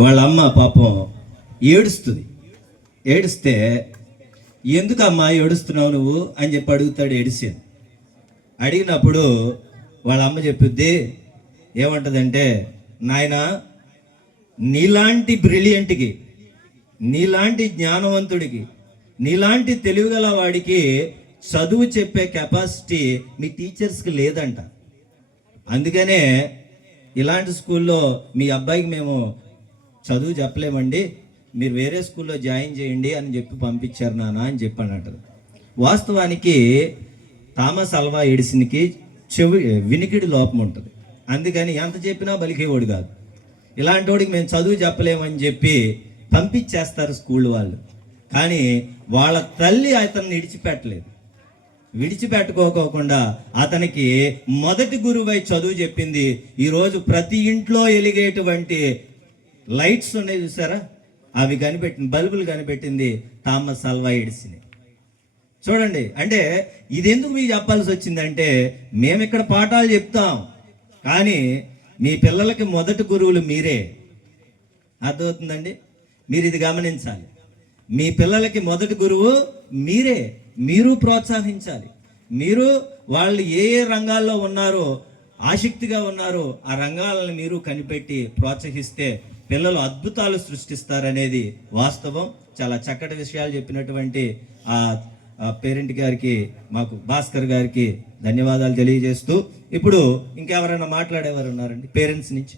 వాళ్ళ అమ్మ పాపం ఏడుస్తుంది. ఏడిస్తే ఎందుకమ్మా ఏడుస్తున్నావు నువ్వు అని చెప్పి అడుగుతాడు. ఏడిసాను. అడిగినప్పుడు వాళ్ళ అమ్మ చెప్పుద్ది, ఏమంటుందంటే, నాయనా నీలాంటి బ్రిలియంట్కి, నీలాంటి జ్ఞానవంతుడికి, నీలాంటి తెలివిగల వాడికి చదువు చెప్పే కెపాసిటీ మీ టీచర్స్కి లేదంట. అందుకనే ఇలాంటి స్కూల్లో మీ అబ్బాయికి మేము చదువు చెప్పలేమండి, మీరు వేరే స్కూల్లో జాయిన్ చేయండి అని చెప్పి పంపించారు నాన్న అని చెప్పి అంటారు. వాస్తవానికి థామస్ అల్వా ఎడిసన్కి వినికిడి లోపం ఉంటుంది. అందుకని ఎంత చెప్పినా బలికేవాడు కాదు. ఇలాంటి వాడికి మేము చదువు చెప్పలేమని చెప్పి పంపించేస్తారు స్కూల్ వాళ్ళు. కానీ వాళ్ళ తల్లి అతన్ని విడిచిపెట్టుకోకుండా అతనికి మొదటి గురువై చదువు చెప్పింది. ఈరోజు ప్రతి ఇంట్లో వెలిగేటువంటి లైట్స్ ఉన్నాయి చూసారా, అవి కనిపెట్టింది, బల్బులు కనిపెట్టింది థామస్ అల్వా ఎడిసన్. చూడండి, అంటే ఇది ఎందుకు మీకు చెప్పాల్సి వచ్చిందంటే, మేము ఇక్కడ పాఠాలు చెప్తాం, కానీ మీ పిల్లలకి మొదటి గురువులు మీరే. అర్థమవుతుందండి? మీరు ఇది గమనించాలి. మీ పిల్లలకి మొదటి గురువు మీరే. మీరు ప్రోత్సహించాలి. మీరు వాళ్ళు ఏ ఏ రంగాల్లో ఉన్నారో, ఆసక్తిగా ఉన్నారో ఆ రంగాలను మీరు కనిపెట్టి ప్రోత్సహిస్తే పిల్లలు అద్భుతాలు సృష్టిస్తారనేది వాస్తవం. చాలా చక్కటి విషయాలు చెప్పినటువంటి ఆ పేరెంట్ గారికి, మాకు భాస్కర్ గారికి ధన్యవాదాలు తెలియజేస్తూ, ఇప్పుడు ఇంకెవరైనా మాట్లాడేవారు ఉన్నారండి పేరెంట్స్ నుంచి?